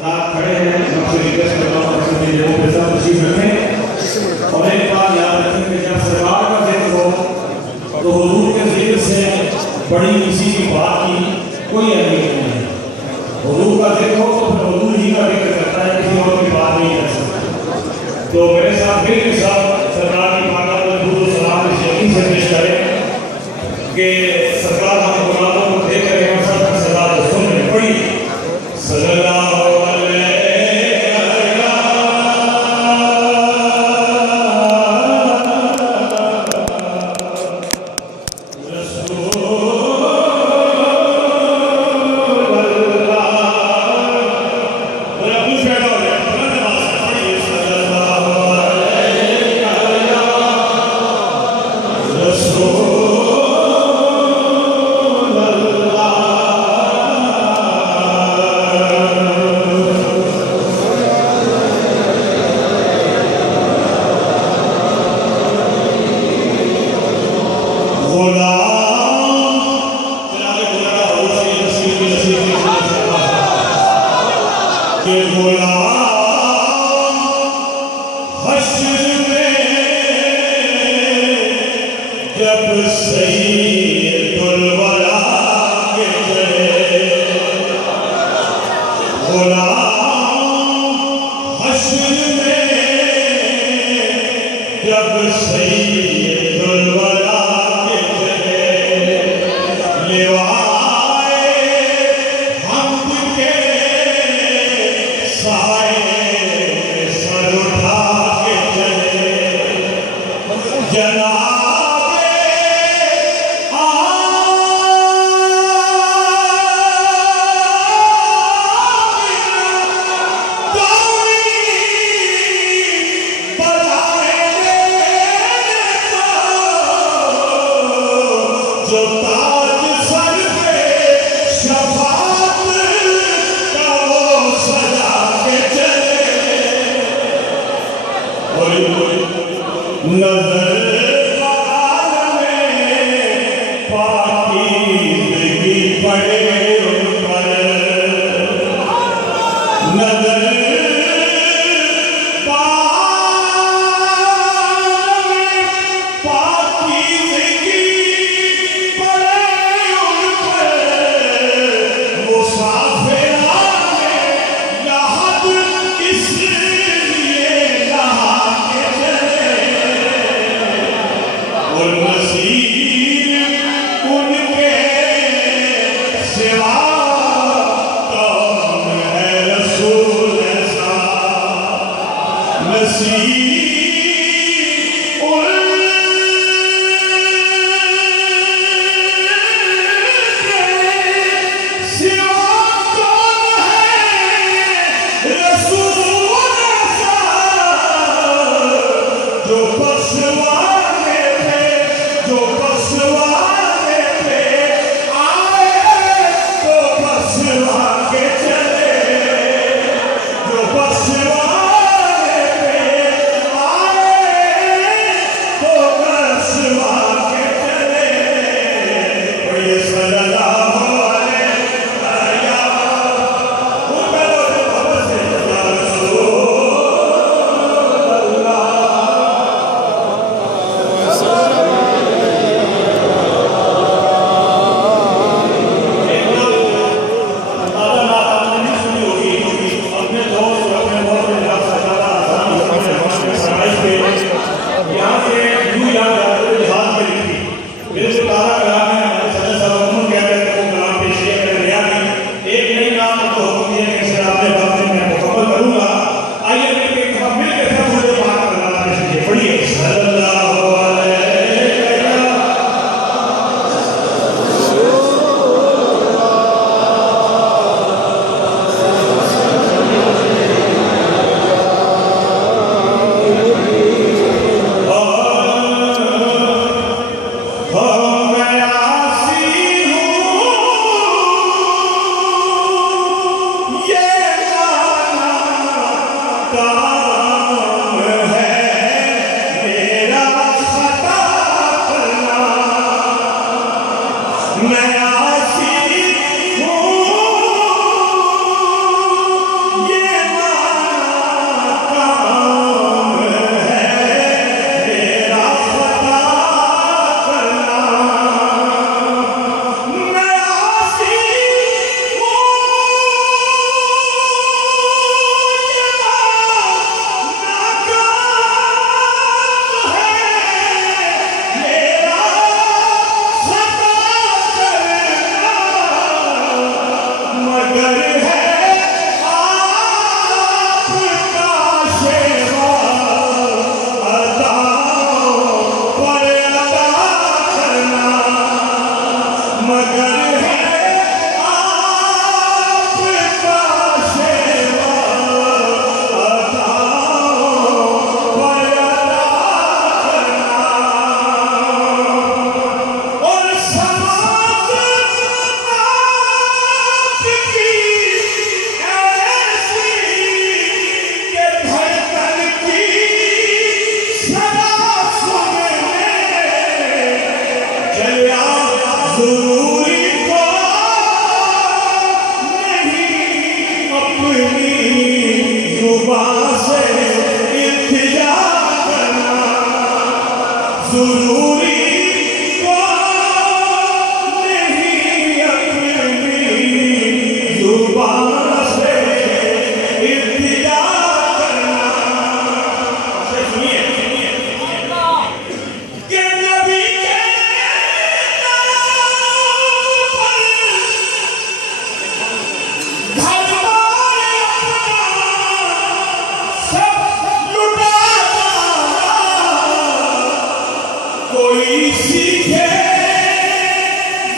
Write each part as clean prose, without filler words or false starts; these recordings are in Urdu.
حضرات کھڑے ہیں، میں آپ سے ریکویسٹ کرتا ہوں کہ اپنے جگہوں پہ سب تشریف رکھیں اور ایک بات یاد رکھیں کہ جب سرکار کا ذکر ہو تو حضور کے ذکر سے بڑی کسی کی بات کی کوئی اہمیت نہیں ہے۔ حضور کا ذکر ہو تو پھر حضور ہی کا ذکر کرتا ہے، کسی اور کی بات نہیں کر سکتا۔ تو میرے ساتھ پھر کے ساتھ سرکار کی بات پر درود و سلام اس یقین سے پیش کریں کہ سرکار ہم مرادوں کو دیکھ رہے ہیں اور سب کی صدا کو سن رہے ہیں۔ پڑھی صلی اللہ قرآن سے ابتدا کرنا. سنیے کہ نبی کے کوئی سیکھے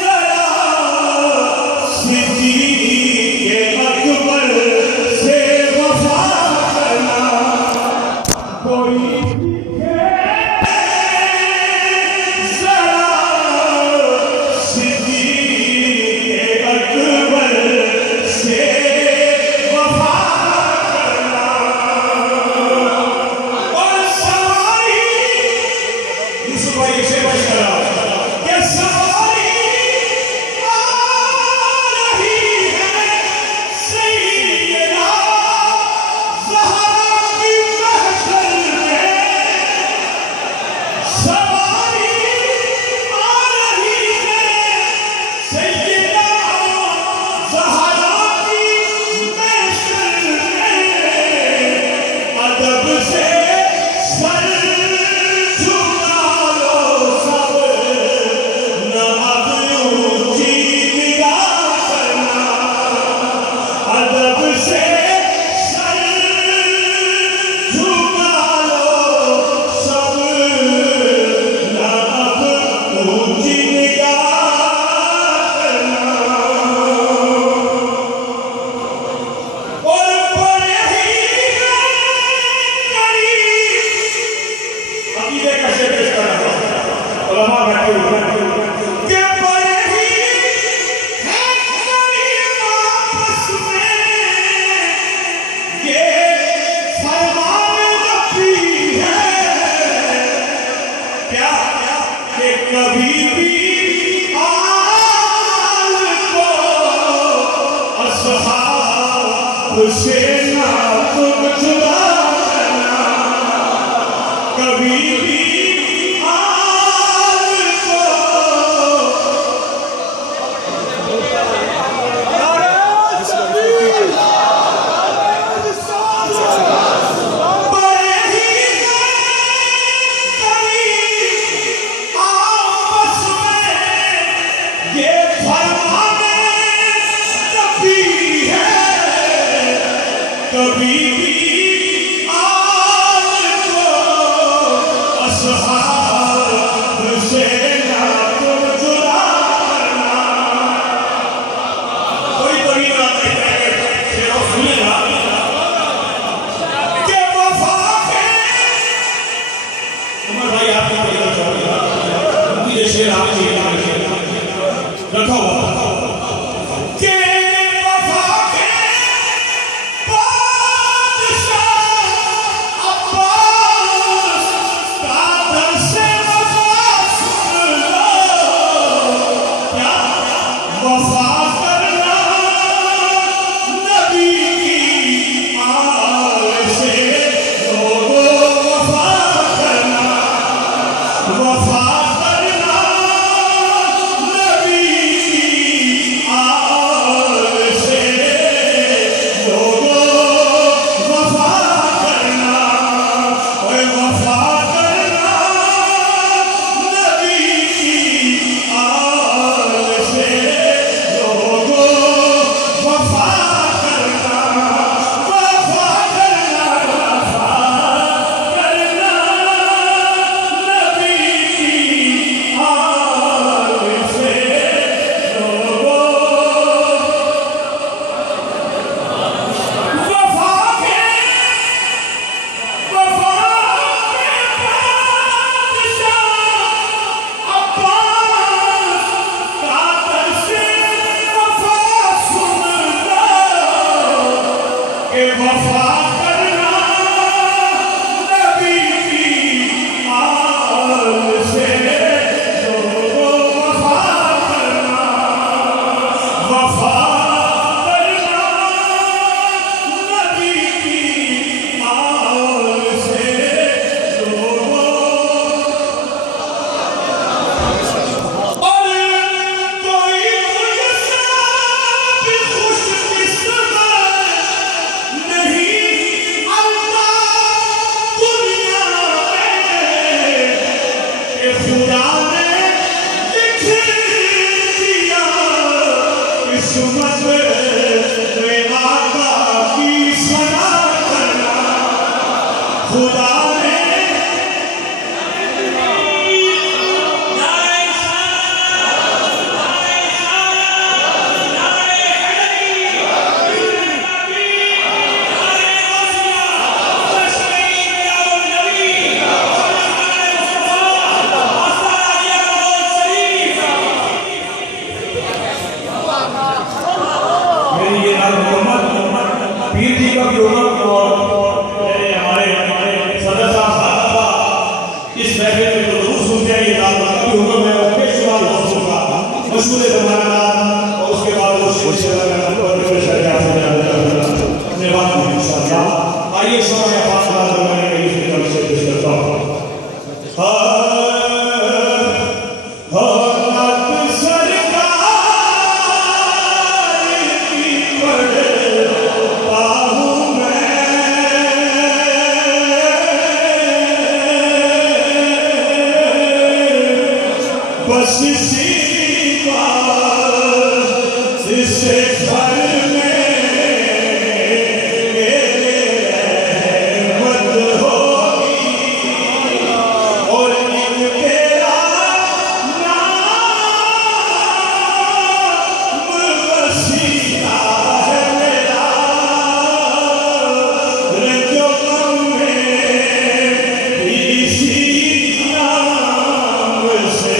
ذرا صدیق اکبر سے وفا کرنا. کوئی سیکھے ذرا صدیق اکبر سے وفا کرنا. اور سواری یوسف بھائی سے بچ کر آؤ کہ سواری آ رہی ہے سیدنا زہرا کی محفل میں. سواری آ رہی ہے سیدنا زہرا کی محفل میں. ادب سے سر جھکا لو سب نہ اب اونچی نگاہ کرنا. ادب سے سر جھکا لو سب نہ اب اونچی نگاہ کرنا. اور بڑے ہی عقیدے کا شعر پیش کر رہا ہوں. علماء بیٹھے ہوئے ہیں کہ بڑے ہی ہیں قریب آپس میں یہ فرمان ربی ہے. کیا کہ کبھی بھی آل کو اصحاب سے نہ تم جدا کرنا. کبھی بھی آل کو بڑے ہی قریب آپس میں یہ فرمان ربی ہے. کبھی بھی آل کو اصحاب سے نہ تم جدا کرنا. کوئی کوئی بات نہیں شیرو سنیے گا کہ وفا کے عمر بھائی آپ کی پہلے چاہیے مجھے شیر آپ کی رکھا ہوا کہ وفا کے بادشاہ عباس کا درس وفا سن لو. کیا وفا کرنا نبی کی آل سے لوگوں وفا کرنا. وفا کرنا نبی کی آل سے لوگوں وفا کرنا. اور وفا کرنا نبی کی آل سے لوگوں وفا کرنا. وفا کرنا نبی کی آل سے لوگوں وفا کے بادشاہ عباس کا درس وفا سن لو. کہ وفا کرنا نبی کی آل سے لوگوں وفا کرنا. وفا کرنا نبی کی آل سے لوگوں. اور کوئی مجھ سے بھی خوش قسمت پیر جی کا بھی ہوگا اور ہمارے صدر صاحب اس محفل میں جو ضرور سنتے ہیں یہ دعوت کا بھی ہوگا. میں اپنے شمار دوستوں کا مشہور زمانہ اور اس کے بعد وہ شیر اپنے بات میں انشاءاللہ آئیے شمار فاصلہ زمانے کے اس کی طرف سے پیش کرتا ہوں. بس اسی بات سے گھر میں رحمت ہوگی اور ان تیرا نام وسیلہ ہے میرا رنجو غم میں اسی نام سے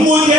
مجھے